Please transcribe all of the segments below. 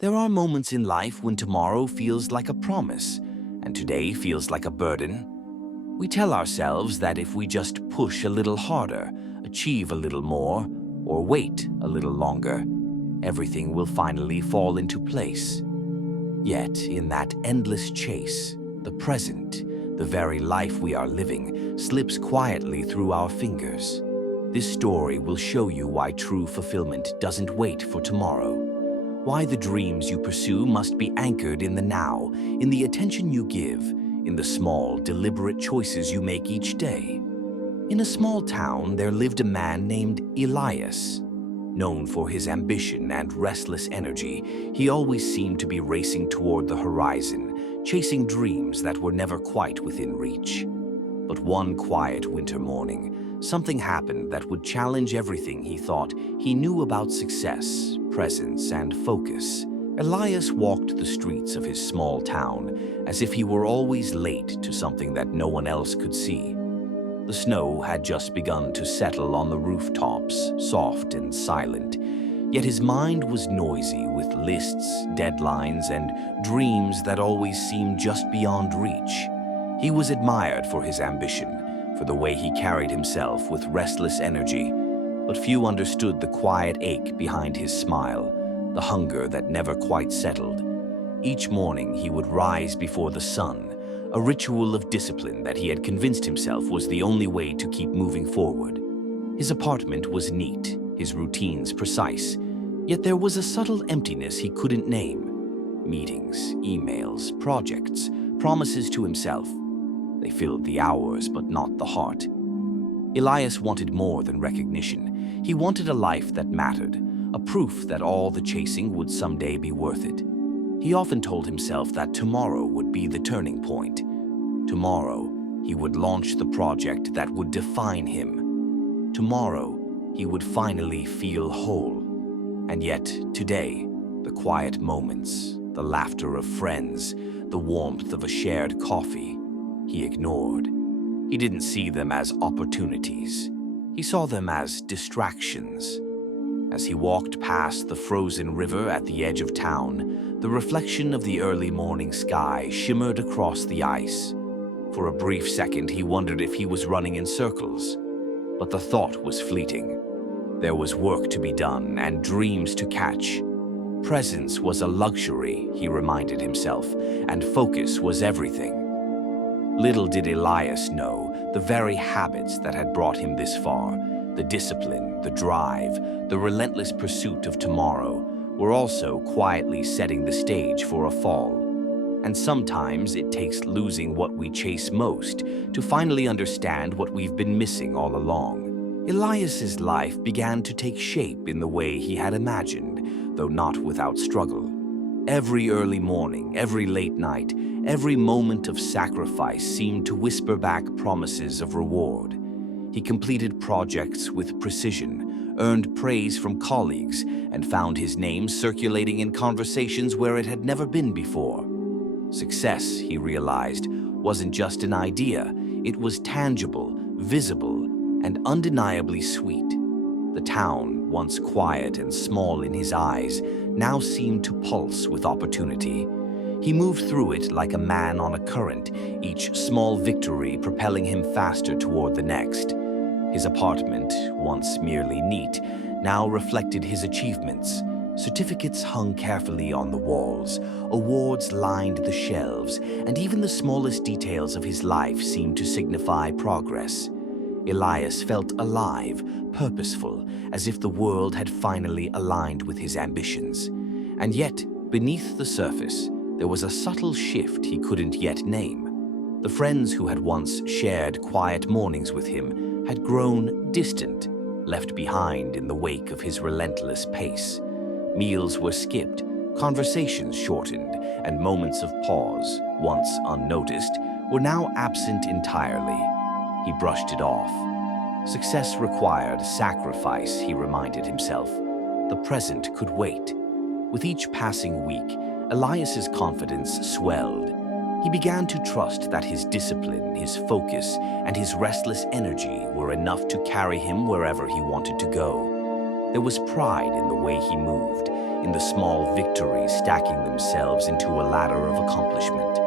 There are moments in life when tomorrow feels like a promise and today feels like a burden. We tell ourselves that if we just push a little harder, achieve a little more, or wait a little longer, everything will finally fall into place. Yet, in that endless chase, the present, the very life we are living, slips quietly through our fingers. This story will show you why true fulfillment doesn't wait for tomorrow. Why the dreams you pursue must be anchored in the now, in the attention you give, in the small, deliberate choices you make each day. In a small town, there lived a man named Elias. Known for his ambition and restless energy, he always seemed to be racing toward the horizon, chasing dreams that were never quite within reach. But one quiet winter morning, something happened that would challenge everything he thought he knew about success, presence, and focus. Elias walked the streets of his small town as if he were always late to something that no one else could see. The snow had just begun to settle on the rooftops, soft and silent, yet his mind was noisy with lists, deadlines, and dreams that always seemed just beyond reach. He was admired for his ambition, for the way he carried himself with restless energy, but few understood the quiet ache behind his smile, the hunger that never quite settled. Each morning he would rise before the sun, a ritual of discipline that he had convinced himself was the only way to keep moving forward. His apartment was neat, his routines precise, yet there was a subtle emptiness he couldn't name. Meetings, emails, projects, promises to himself. They filled the hours, but not the heart. Elias wanted more than recognition. He wanted a life that mattered, a proof that all the chasing would someday be worth it. He often told himself that tomorrow would be the turning point. Tomorrow, he would launch the project that would define him. Tomorrow, he would finally feel whole. And yet, today, the quiet moments, the laughter of friends, the warmth of a shared coffee, he ignored. He didn't see them as opportunities. He saw them as distractions. As he walked past the frozen river at the edge of town, the reflection of the early morning sky shimmered across the ice. For a brief second, he wondered if he was running in circles. But the thought was fleeting. There was work to be done and dreams to catch. Presence was a luxury, he reminded himself, and focus was everything. Little did Elias know the very habits that had brought him this far, the discipline, the drive, the relentless pursuit of tomorrow, were also quietly setting the stage for a fall. And sometimes it takes losing what we chase most to finally understand what we've been missing all along. Elias's life began to take shape in the way he had imagined, though not without struggle. Every early morning, every late night, every moment of sacrifice seemed to whisper back promises of reward. He completed projects with precision, earned praise from colleagues, and found his name circulating in conversations where it had never been before. Success, he realized, wasn't just an idea. It was tangible, visible, and undeniably sweet. The town, once quiet and small in his eyes, now seemed to pulse with opportunity. He moved through it like a man on a current, each small victory propelling him faster toward the next. His apartment, once merely neat, now reflected his achievements. Certificates hung carefully on the walls, awards lined the shelves, and even the smallest details of his life seemed to signify progress. Elias felt alive, purposeful, as if the world had finally aligned with his ambitions. And yet, beneath the surface, there was a subtle shift he couldn't yet name. The friends who had once shared quiet mornings with him had grown distant, left behind in the wake of his relentless pace. Meals were skipped, conversations shortened, and moments of pause, once unnoticed, were now absent entirely. He brushed it off. Success required sacrifice, he reminded himself. The present could wait. With each passing week, Elias's confidence swelled. He began to trust that his discipline, his focus, and his restless energy were enough to carry him wherever he wanted to go. There was pride in the way he moved, in the small victories stacking themselves into a ladder of accomplishment.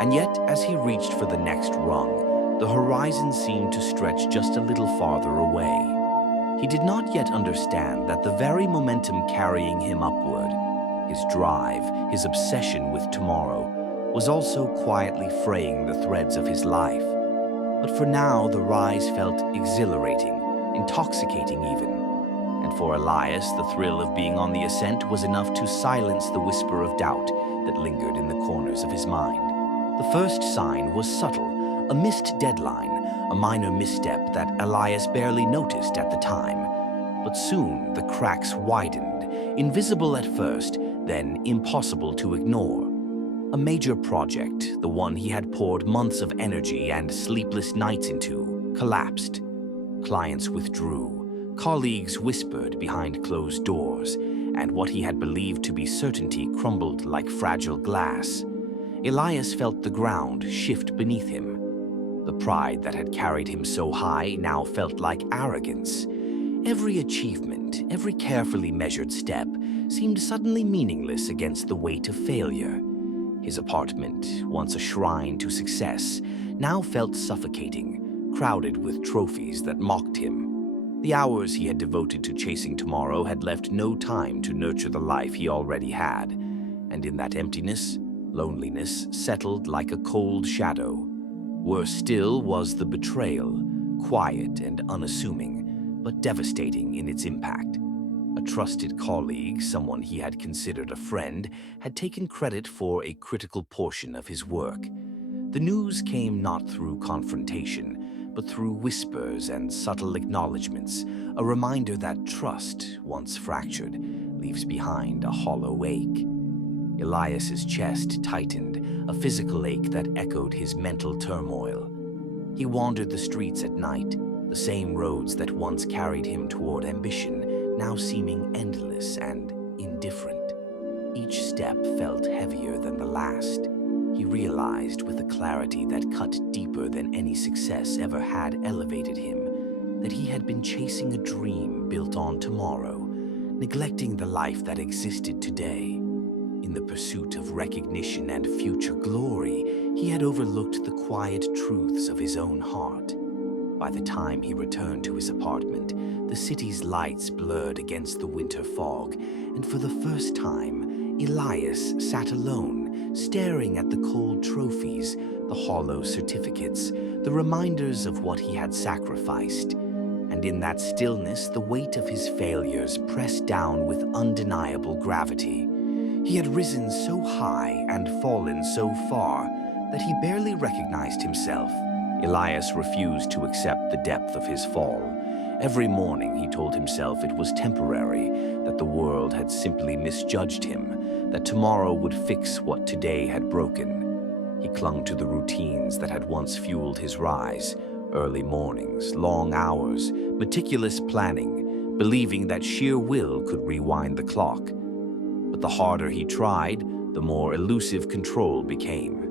And yet, as he reached for the next rung, the horizon seemed to stretch just a little farther away. He did not yet understand that the very momentum carrying him upward, his drive, his obsession with tomorrow, was also quietly fraying the threads of his life. But for now, the rise felt exhilarating, intoxicating even. And for Elias, the thrill of being on the ascent was enough to silence the whisper of doubt that lingered in the corners of his mind. The first sign was subtle, a missed deadline, a minor misstep that Elias barely noticed at the time. But soon the cracks widened, invisible at first, then impossible to ignore. A major project, the one he had poured months of energy and sleepless nights into, collapsed. Clients withdrew, colleagues whispered behind closed doors, and what he had believed to be certainty crumbled like fragile glass. Elias felt the ground shift beneath him. The pride that had carried him so high now felt like arrogance. Every achievement, every carefully measured step, seemed suddenly meaningless against the weight of failure. His apartment, once a shrine to success, now felt suffocating, crowded with trophies that mocked him. The hours he had devoted to chasing tomorrow had left no time to nurture the life he already had, and in that emptiness, loneliness settled like a cold shadow. Worse still was the betrayal, quiet and unassuming, but devastating in its impact. A trusted colleague, someone he had considered a friend, had taken credit for a critical portion of his work. The news came not through confrontation, but through whispers and subtle acknowledgments, a reminder that trust, once fractured, leaves behind a hollow ache. Elias's chest tightened, a physical ache that echoed his mental turmoil. He wandered the streets at night, the same roads that once carried him toward ambition, now seeming endless and indifferent. Each step felt heavier than the last. He realized with a clarity that cut deeper than any success ever had elevated him, that he had been chasing a dream built on tomorrow, neglecting the life that existed today. In the pursuit of recognition and future glory, he had overlooked the quiet truths of his own heart. By the time he returned to his apartment, the city's lights blurred against the winter fog, and for the first time, Elias sat alone, staring at the cold trophies, the hollow certificates, the reminders of what he had sacrificed. And in that stillness, the weight of his failures pressed down with undeniable gravity. He had risen so high and fallen so far that he barely recognized himself. Elias refused to accept the depth of his fall. Every morning he told himself it was temporary, that the world had simply misjudged him, that tomorrow would fix what today had broken. He clung to the routines that had once fueled his rise, early mornings, long hours, meticulous planning, believing that sheer will could rewind the clock. But the harder he tried, the more elusive control became.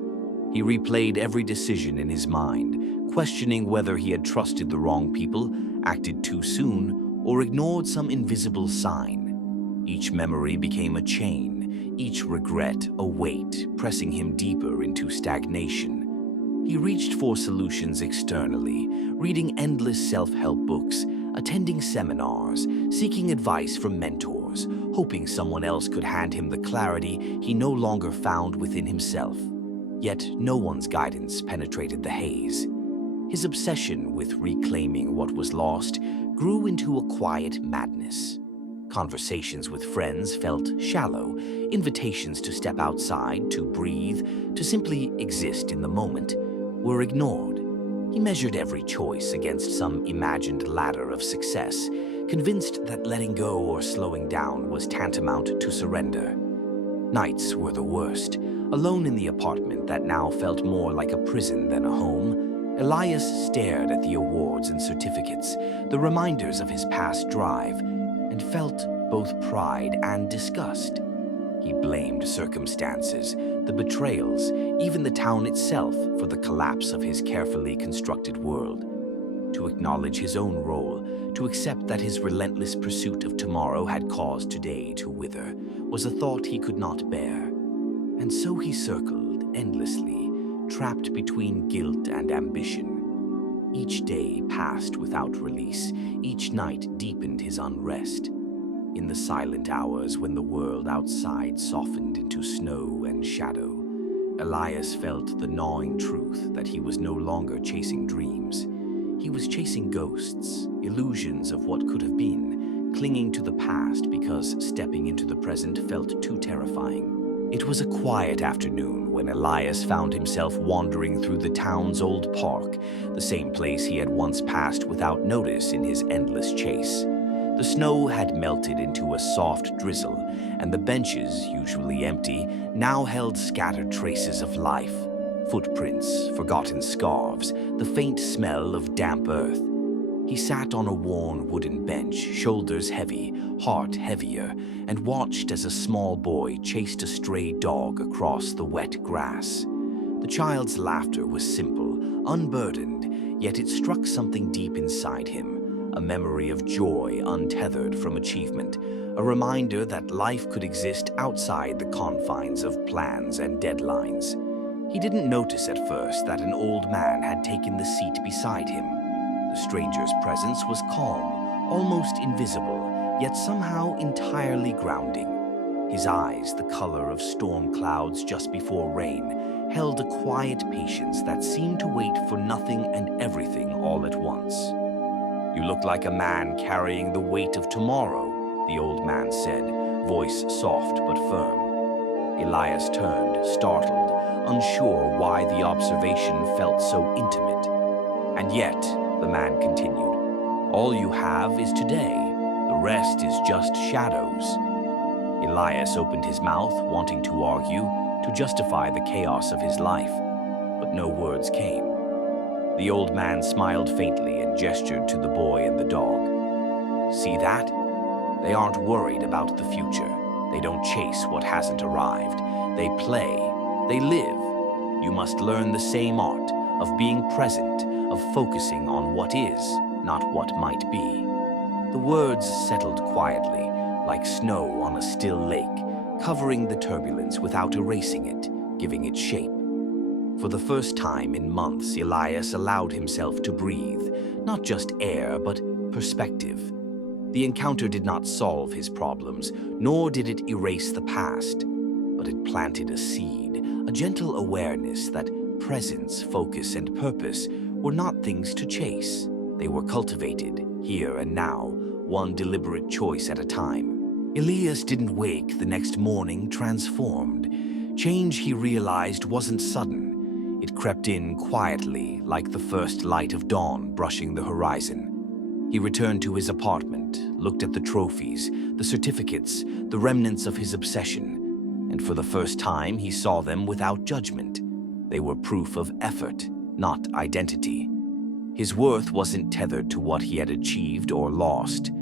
He replayed every decision in his mind, questioning whether he had trusted the wrong people, acted too soon, or ignored some invisible sign. Each memory became a chain, each regret a weight, pressing him deeper into stagnation. He reached for solutions externally, reading endless self-help books, attending seminars, seeking advice from mentors, hoping someone else could hand him the clarity he no longer found within himself. Yet no one's guidance penetrated the haze. His obsession with reclaiming what was lost grew into a quiet madness. Conversations with friends felt shallow, invitations to step outside, to breathe, to simply exist in the moment, were ignored. He measured every choice against some imagined ladder of success, convinced that letting go or slowing down was tantamount to surrender. Nights were the worst. Alone in the apartment that now felt more like a prison than a home, Elias stared at the awards and certificates, the reminders of his past drive, and felt both pride and disgust. He blamed circumstances, the betrayals, even the town itself for the collapse of his carefully constructed world. To acknowledge his own role, To accept that his relentless pursuit of tomorrow had caused today to wither was a thought he could not bear. And so he circled endlessly, trapped between guilt and ambition. Each day passed without release. Each night deepened his unrest. In the silent hours when the world outside softened into snow and shadow, Elias felt the gnawing truth that he was no longer chasing dreams. He was chasing ghosts, illusions of what could have been, clinging to the past because stepping into the present felt too terrifying. It was a quiet afternoon when Elias found himself wandering through the town's old park, the same place he had once passed without notice in his endless chase. The snow had melted into a soft drizzle, and the benches, usually empty, now held scattered traces of life. Footprints, forgotten scarves, the faint smell of damp earth. He sat on a worn wooden bench, shoulders heavy, heart heavier, and watched as a small boy chased a stray dog across the wet grass. The child's laughter was simple, unburdened, yet it struck something deep inside him, a memory of joy untethered from achievement, a reminder that life could exist outside the confines of plans and deadlines. He didn't notice at first that an old man had taken the seat beside him. The stranger's presence was calm, almost invisible, yet somehow entirely grounding. His eyes, the color of storm clouds just before rain, held a quiet patience that seemed to wait for nothing and everything all at once. "You look like a man carrying the weight of tomorrow," the old man said, voice soft but firm. Elias turned, startled, unsure why the observation felt so intimate. "And yet," the man continued, "all you have is today. The rest is just shadows." Elias opened his mouth, wanting to argue, to justify the chaos of his life, but no words came. The old man smiled faintly and gestured to the boy and the dog. "See that? They aren't worried about the future. They don't chase what hasn't arrived. They play. They live. You must learn the same art of being present, of focusing on what is, not what might be." The words settled quietly, like snow on a still lake, covering the turbulence without erasing it, giving it shape. For the first time in months, Elias allowed himself to breathe, not just air, but perspective. The encounter did not solve his problems, nor did it erase the past, but it planted a seed, a gentle awareness that presence, focus, and purpose were not things to chase. They were cultivated, here and now, one deliberate choice at a time. Elias didn't wake the next morning transformed. Change, he realized, wasn't sudden. It crept in quietly, like the first light of dawn brushing the horizon. He returned to his apartment, looked at the trophies, the certificates, the remnants of his obsession, and for the first time he saw them without judgment. They were proof of effort, not identity. His worth wasn't tethered to what he had achieved or lost.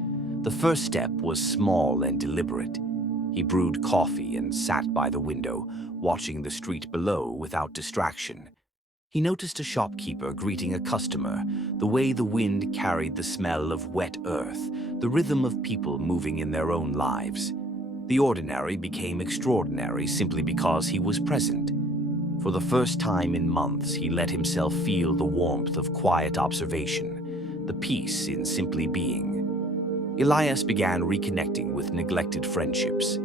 The first step was small and deliberate. He brewed coffee and sat by the window, watching the street below without distraction. He noticed a shopkeeper greeting a customer, the way the wind carried the smell of wet earth, the rhythm of people moving in their own lives. The ordinary became extraordinary simply because he was present. For the first time in months, he let himself feel the warmth of quiet observation, the peace in simply being. Elias began reconnecting with neglected friendships.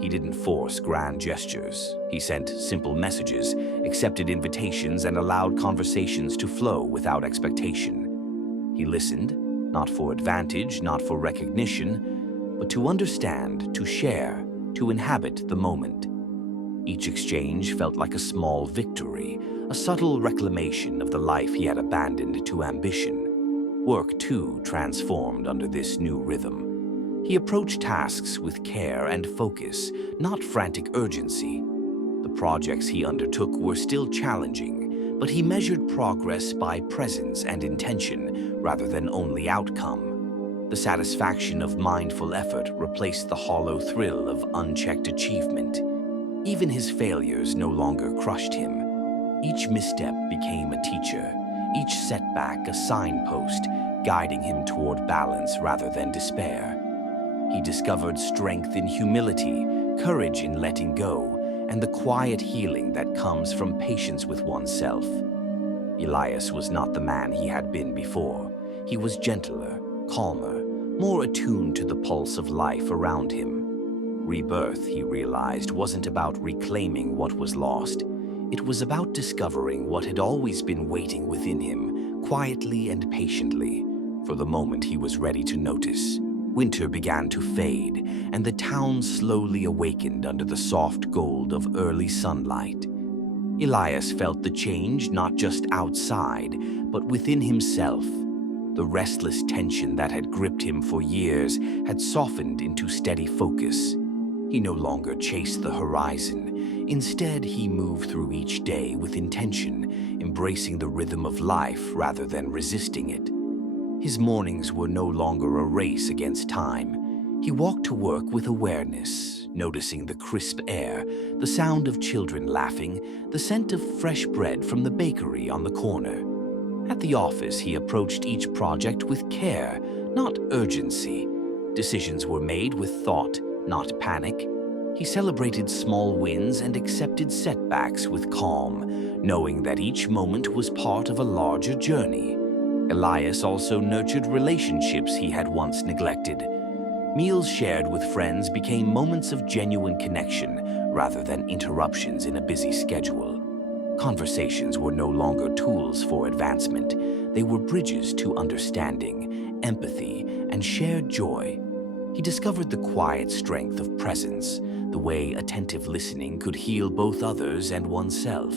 He didn't force grand gestures. He sent simple messages, accepted invitations, and allowed conversations to flow without expectation. He listened, not for advantage, not for recognition, but to understand, to share, to inhabit the moment. Each exchange felt like a small victory, a subtle reclamation of the life he had abandoned to ambition. Work, too, transformed under this new rhythm. He approached tasks with care and focus, not frantic urgency. The projects he undertook were still challenging, but he measured progress by presence and intention rather than only outcome. The satisfaction of mindful effort replaced the hollow thrill of unchecked achievement. Even his failures no longer crushed him. Each misstep became a teacher, each setback a signpost, guiding him toward balance rather than despair. He discovered strength in humility, courage in letting go, and the quiet healing that comes from patience with oneself. Elias was not the man he had been before. He was gentler, calmer, more attuned to the pulse of life around him. Rebirth, he realized, wasn't about reclaiming what was lost. It was about discovering what had always been waiting within him, quietly and patiently, for the moment he was ready to notice. Winter began to fade, and the town slowly awakened under the soft gold of early sunlight. Elias felt the change not just outside, but within himself. The restless tension that had gripped him for years had softened into steady focus. He no longer chased the horizon. Instead, he moved through each day with intention, embracing the rhythm of life rather than resisting it. His mornings were no longer a race against time. He walked to work with awareness, noticing the crisp air, the sound of children laughing, the scent of fresh bread from the bakery on the corner. At the office, he approached each project with care, not urgency. Decisions were made with thought, not panic. He celebrated small wins and accepted setbacks with calm, knowing that each moment was part of a larger journey. Elias also nurtured relationships he had once neglected. Meals shared with friends became moments of genuine connection rather than interruptions in a busy schedule. Conversations were no longer tools for advancement. They were bridges to understanding, empathy, and shared joy. He discovered the quiet strength of presence, the way attentive listening could heal both others and oneself.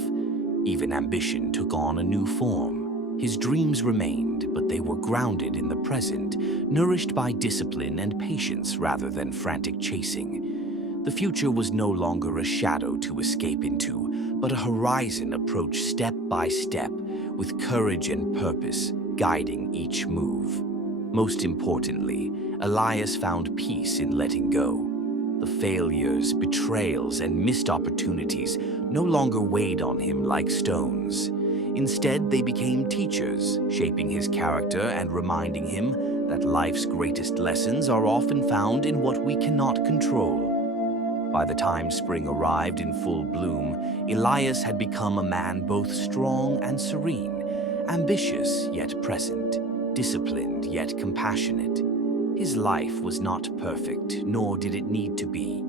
Even ambition took on a new form. His dreams remained, but they were grounded in the present, nourished by discipline and patience rather than frantic chasing. The future was no longer a shadow to escape into, but a horizon approached step by step, with courage and purpose guiding each move. Most importantly, Elias found peace in letting go. The failures, betrayals, and missed opportunities no longer weighed on him like stones. Instead, they became teachers, shaping his character and reminding him that life's greatest lessons are often found in what we cannot control. By the time spring arrived in full bloom, Elias had become a man both strong and serene, ambitious yet present, disciplined yet compassionate. His life was not perfect, nor did it need to be.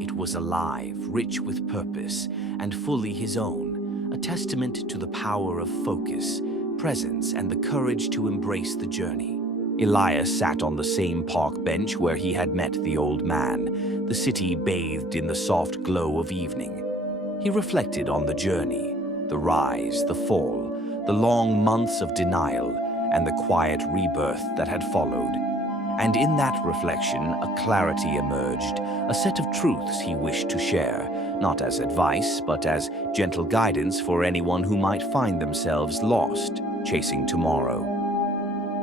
It was alive, rich with purpose, and fully his own, a testament to the power of focus, presence, and the courage to embrace the journey. Elias sat on the same park bench where he had met the old man, the city bathed in the soft glow of evening. He reflected on the journey, the rise, the fall, the long months of denial, and the quiet rebirth that had followed. And in that reflection, a clarity emerged, a set of truths he wished to share, not as advice, but as gentle guidance for anyone who might find themselves lost, chasing tomorrow.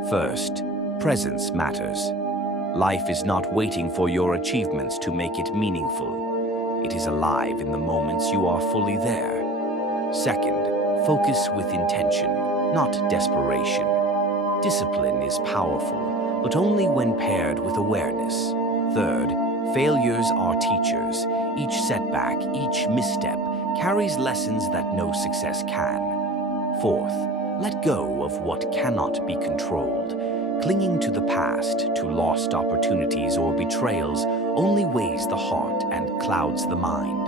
First, presence matters. Life is not waiting for your achievements to make it meaningful. It is alive in the moments you are fully there. Second, focus with intention, not desperation. Discipline is powerful, but only when paired with awareness. Third, failures are teachers. Each setback, each misstep carries lessons that no success can. Fourth, let go of what cannot be controlled. Clinging to the past, to lost opportunities or betrayals, only weighs the heart and clouds the mind.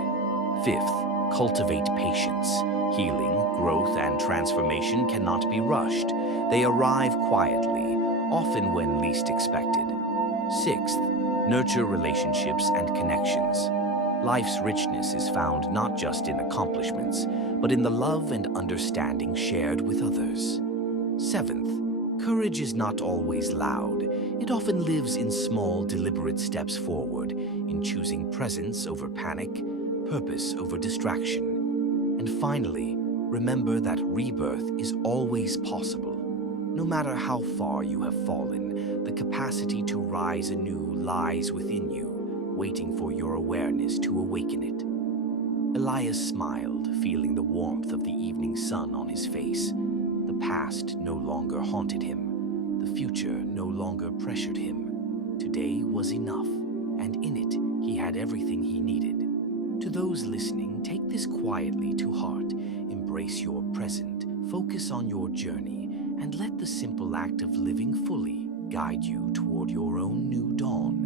Fifth, cultivate patience. Healing, growth, and transformation cannot be rushed. They arrive quietly, often when least expected. Sixth, nurture relationships and connections. Life's richness is found not just in accomplishments, but in the love and understanding shared with others. Seventh, courage is not always loud. It often lives in small, deliberate steps forward, in choosing presence over panic, purpose over distraction. And finally, remember that rebirth is always possible. No matter how far you have fallen, the capacity to rise anew lies within you, waiting for your awareness to awaken it. Elias smiled, feeling the warmth of the evening sun on his face. The past no longer haunted him. The future no longer pressured him. Today was enough, and in it he had everything he needed. To those listening, take this quietly to heart. Embrace your present, focus on your journey, and let the simple act of living fully guide you toward your own new dawn.